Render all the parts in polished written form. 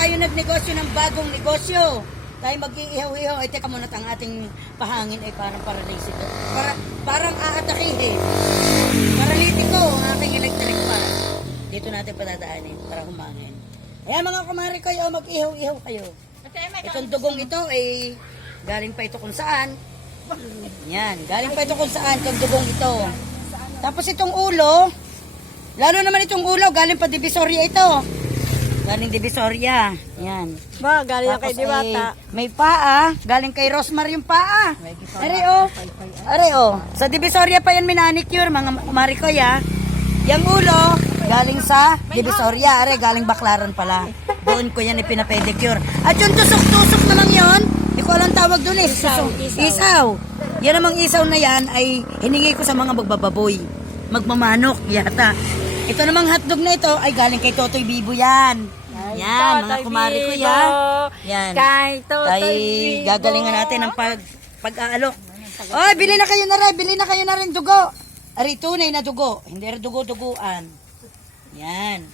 tayo nagnegosyo ng bagong negosyo. Tayo mag-iihaw-ihaw. Ay, teka muna, ang ating pahangin ay parang paralysis. Parang aatakihin. Paralitiko ang aking electric fan. Dito natin patadaanin para humangin. Ayan mga kumari kayo, mag-ihaw-ihaw kayo. Itong dugong ito ay galing pa ito kung saan. Yan, galing pa ito kung saan, itong dugong ito. Tapos itong ulo, lalo naman itong ulo, galing pa Divisoria ito. Galing Divisoria. Yan. Ba, galing Tapos kay Diwata. may paa, galing kay Rosmar yung paa. Are o. Sa Divisoria pa yan minanicure, mga kumari ko ya. Yung ulo, galing sa Divisoria. Are, galing Baclaran pala. Doon ko yan ipinapedicure. At yung tusok-tusok naman yon, hindi ko alam tawag doon eh. Isaw. Yan namang isaw na yan ay hiningi ko sa mga magbababoy. Magmamanok yata. Ito namang hotdog na ito ay galing kay Totoy Bibo yan. Yan, mga kumari ko yan. Yan. Kay Totoy Ay, Bibo. gagalingan natin ang pag-aalok. Oy, bili na kayo na rin dugo. Ari, tunay na dugo. Hindi rin dugo-duguan. Yan.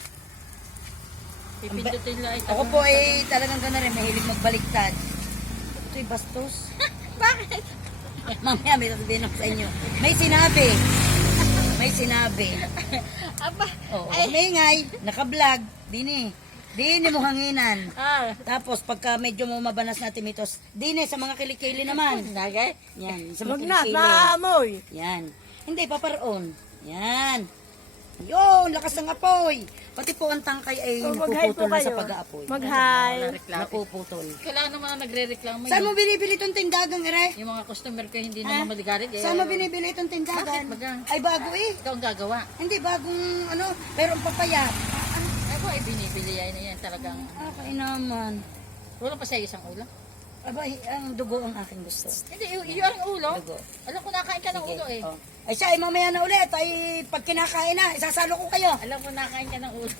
Pipindutin lang ito. Ako po ay talagang gano'n rin, mahilig magbaliktad. Ito'y bastos. Bakit? Mamaya may sasabihin ako sa inyo. May sinabi. May sinabi. Aba. Oo, maingay, naka-vlog. Dini mo hanginan. Tapos pagka medyo mabanas na timitos, dini sa mga kilikili naman. Nagay? Yan, sa Huwag mga na, kilikili. naamoy. Yan. Hindi, paparoon. Yan. Yun, lakas ng apoy. Pati po ang tangkay ay Mag-hi po napuputol na sa kayo. pag-aapoy. Mag-hi. Napuputol. Kailangan naman nagre-reklamo Saan mo binibili itong tindagang, ere? yung mga customer ko hindi Ha? naman maligalig. Saan mo binibili itong tindagan? Bakit baga? Ay, bago eh. Ikaw ang gagawa. Hindi, bagong ano, mayroong papaya. Ako ay binibili yan talagang. Okay naman. Wala pa sa isang ulam. Aba, ang dugo ang aking gusto. Hindi, yung ang ulo. Dugo. Alam ko nakain ka ng ulo eh. Oh. Ay siya, ay mamaya na ulit. Ay pag kinakain na, isasalo ko kayo. Alam ko nakain ka ng ulo.